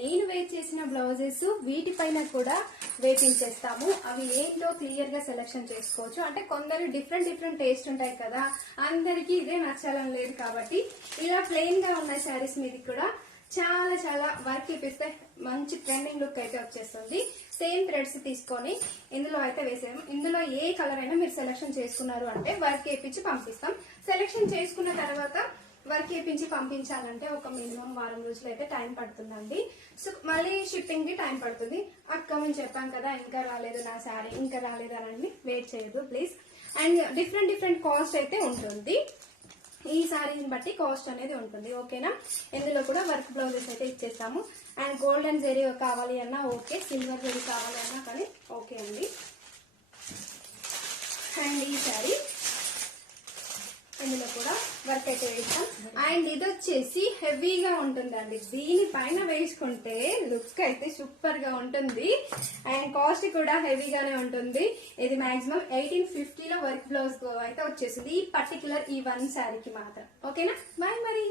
నేను వేర్ చేసిన బ్లౌజెస్ వీటిపైన కూడా వేపించేస్తాము. అవి ఏంటో క్లియర్ గా సెలెక్షన్ చేసుకోవచ్చు. అంటే కొందరు డిఫరెంట్ టేస్ట్ ఉంటాయి కదా, అందరికి ఇదే నచ్చాలని లేదు కాబట్టి ఇలా ప్లెయిన్ గా ఉన్న శారీస్ మీద కూడా చాలా వర్క్ ఇప్పిస్తే మంచి ట్రెండింగ్ లుక్ అయితే వచ్చేస్తుంది. సేమ్ థ్రెడ్స్ తీసుకొని ఇందులో అయితే వేసాము. ఇందులో ఏ కలర్ అయినా మీరు సెలెక్షన్ చేసుకున్నారు అంటే వర్క్ వేపించి పంపిస్తాం. సెలెక్షన్ చేసుకున్న తర్వాత వర్క్ వేపించి పంపించాలంటే ఒక మినిమం వారం రోజులు అయితే టైం పడుతుందండి. సో మళ్ళీ షిప్పింగ్ కి టైం పడుతుంది. అక్క మేము చెప్పాం కదా ఇంకా రాలేదు నా శారీ, ఇంకా రాలేదు అని వెయిట్ చేయదు ప్లీజ్. అండ్ డిఫరెంట్ కాస్ట్ అయితే ఉంటుంది. ఈ శారీని బట్టి కాస్ట్ అనేది ఉంటుంది. ఓకేనా? ఇందులో కూడా వర్క్ బ్లౌజెస్ అయితే ఇచ్చేస్తాము. అండ్ గోల్డెన్ జెరీ కావాలి అన్నా ఓకే, సిల్వర్ జెరీ కావాలి అన్నా కానీ ఓకే అండి. అండ్ ఈ శారీ ఇందులో కూడా వర్క్ అయితే వేస్తాం. అండ్ ఇది వచ్చేసి హెవీగా ఉంటుందండి. దీనిపైన వేసుకుంటే లుక్ అయితే సూపర్ గా ఉంటుంది. అండ్ కాస్ట్ కూడా హెవీగానే ఉంటుంది. ఇది మాక్సిమం 1850 లో వర్క్ బ్లౌజ్ అయితే వచ్చేసింది ఈ పర్టికులర్ ఈ వన్ శారీకి మాత్రం. ఓకేనా? బాయ్ మరి.